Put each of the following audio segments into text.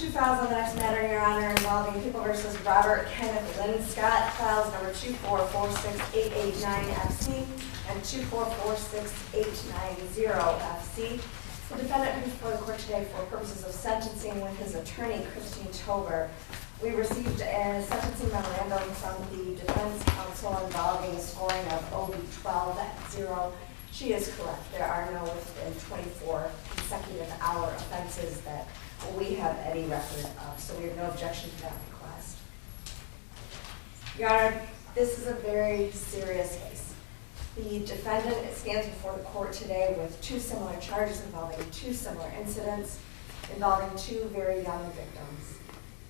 Two files on the next matter, Your Honor, involving People versus Robert Kenneth Linscott, files number 2446889FC and 2446890FC. The defendant who's before the court today for purposes of sentencing with his attorney, Christine Tober. We received a sentencing memorandum from the defense counsel involving a scoring of OB 12 at 0. She is correct. There are no within 24 consecutive hour offenses that we have any record of, so we have no objection to that request. Your Honor, this is a very serious case. The defendant stands before the court today with two similar charges involving two similar incidents involving two very young victims.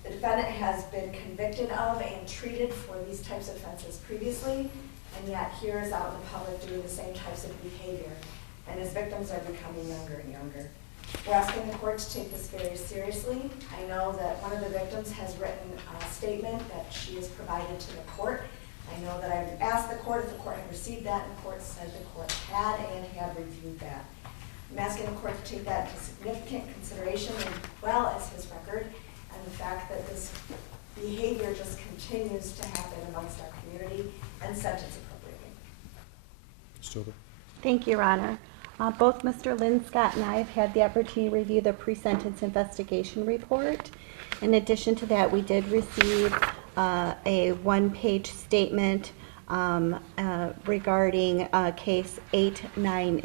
The defendant has been convicted of and treated for these types of offenses previously, and yet here is out in the public doing the same types of behavior, and his victims are becoming younger and younger. We're asking the court to take this very seriously. I know that one of the victims has written a statement that she has provided to the court. I know that I've asked the court if the court had received that, and the court said the court had and had reviewed that. I'm asking the court to take that into significant consideration, as well as his record, and the fact that this behavior just continues to happen amongst our community, and sentence appropriately. Stover. Thank you, Your Honor. Both Mr. Linscott and I have had the opportunity to review the pre-sentence investigation report. In addition to that, we did receive a one-page statement regarding case 890,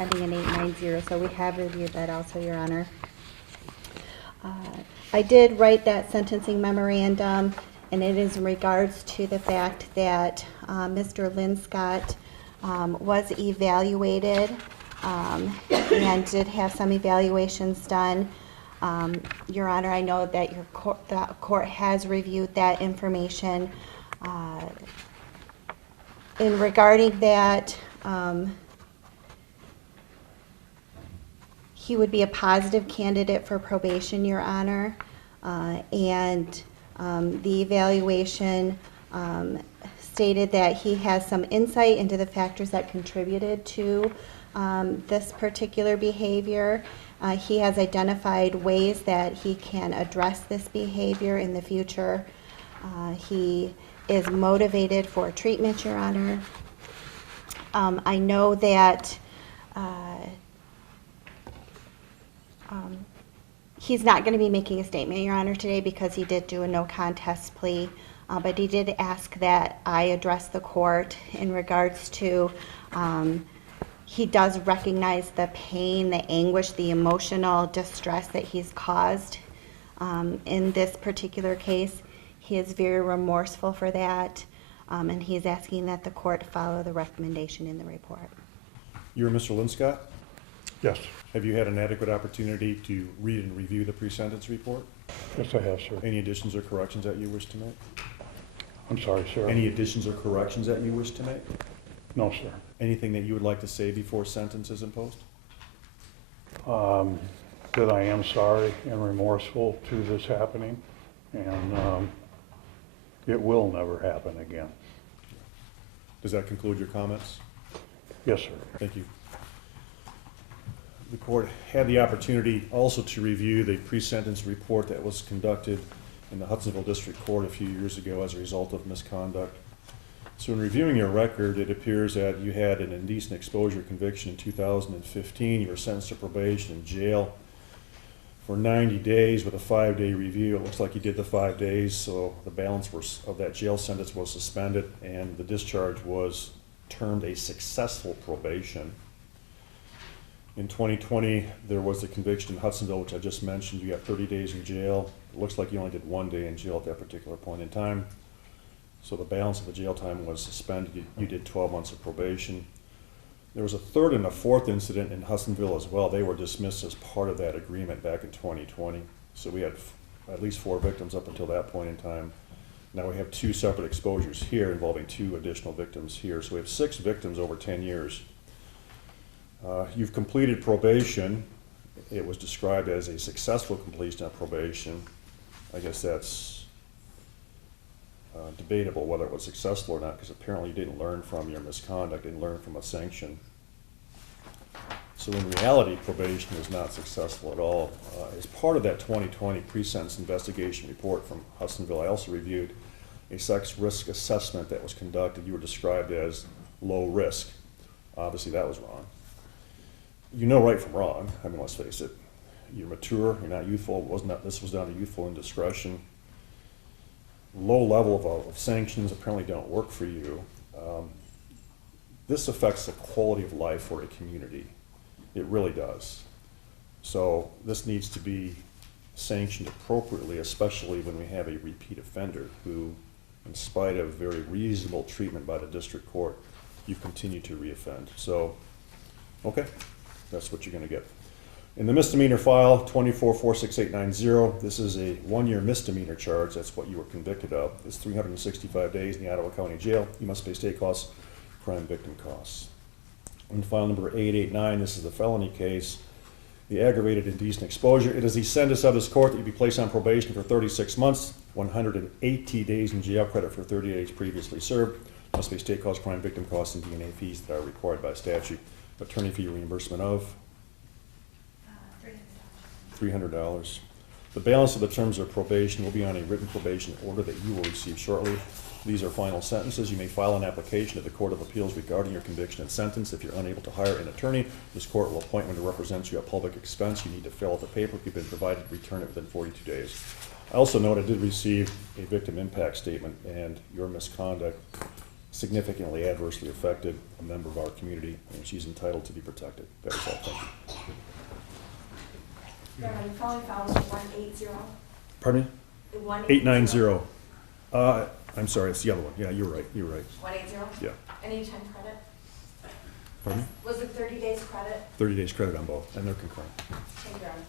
ending in 890, so we have reviewed that also, Your Honor. I did write that sentencing memorandum, and it is in regards to the fact that Mr. Linscott was evaluated and did have some evaluations done. Your Honor, I know that the court has reviewed that information. In regarding that, he would be a positive candidate for probation, Your Honor, and the evaluation stated that he has some insight into the factors that contributed to this particular behavior. He has identified ways that he can address this behavior in the future. He is motivated for treatment, Your Honor. I know that he's not going to be making a statement, Your Honor, today because he did do a no contest plea, but he did ask that I address the court in regards to he does recognize the pain, the anguish, the emotional distress that he's caused in this particular case. He is very remorseful for that, and he's asking that the court follow the recommendation in the report. You're Mr. Linscott? Yes. Have you had an adequate opportunity to read and review the pre-sentence report? Yes, I have, sir. Any additions or corrections that you wish to make? I'm sorry, sir. Any additions or corrections that you wish to make? No, sir. Anything that you would like to say before sentence is imposed? That I am sorry and remorseful to this happening, and it will never happen again. Does that conclude your comments? Yes, sir. Thank you. The court had the opportunity also to review the pre-sentence report that was conducted in the Hudsonville District Court a few years ago as a result of misconduct. So in reviewing your record, it appears that you had an indecent exposure conviction in 2015. You were sentenced to probation and jail for 90 days with a 5-day review. It looks like you did the 5 days, so the balance of that jail sentence was suspended, and the discharge was termed a successful probation. In 2020, there was the conviction in Hudsonville, which I just mentioned. You got 30 days in jail. It looks like you only did 1 day in jail at that particular point in time. So the balance of the jail time was suspended. You did 12 months of probation. There was a third and a fourth incident in Hudsonville as well. They were dismissed as part of that agreement back in 2020. So we had at least 4 victims up until that point in time. Now we have 2 separate exposures here involving 2 additional victims here. So we have 6 victims over 10 years. You've completed probation. It was described as a successful completion of probation. I guess that's debatable whether it was successful or not, because apparently you didn't learn from your misconduct, didn't learn from a sanction. So So in reality, probation is not successful at all. As part of that 2020 pre-sentence investigation report from Hudsonville, I also reviewed a sex risk assessment that was conducted. You were described as low risk. Obviously, that was wrong. You know right from wrong. I mean, let's face it. You're mature, you're not youthful. This was done to youthful indiscretion. Low level of sanctions apparently don't work for you. This affects the quality of life for a community. It really does. So this needs to be sanctioned appropriately, especially when we have a repeat offender who, in spite of very reasonable treatment by the district court, you continue to reoffend. So, okay, that's what you're gonna get. In the misdemeanor file, 24-46890, this is a 1-year misdemeanor charge. That's what you were convicted of. It's 365 days in the Ottawa County Jail. You must pay state costs, crime victim costs. In file number 889, this is the felony case, the aggravated indecent exposure. It is the sentence of this court that you be placed on probation for 36 months, 180 days in jail credit for 30 days previously served. Must pay state costs, crime victim costs, and DNA fees that are required by statute. Attorney fee reimbursement of $300. The balance of the terms of probation will be on a written probation order that you will receive shortly. These are final sentences. You may file an application to the Court of Appeals regarding your conviction and sentence. If you're unable to hire an attorney, this court will appoint one to represent you at public expense. You need to fill out the paperwork you've been provided, return it within 42 days. I also note I did receive a victim impact statement, and your misconduct significantly adversely affected a member of our community, and she's entitled to be protected. That is all. Thank you. Your calling file is 180. Pardon me? 890. I'm sorry, it's the other one. Yeah, you're right. 180? Yeah. Any time credit? Pardon me? Was it 30 days credit? 30 days credit on both, and they're concurrent. Thank you, Your Honor.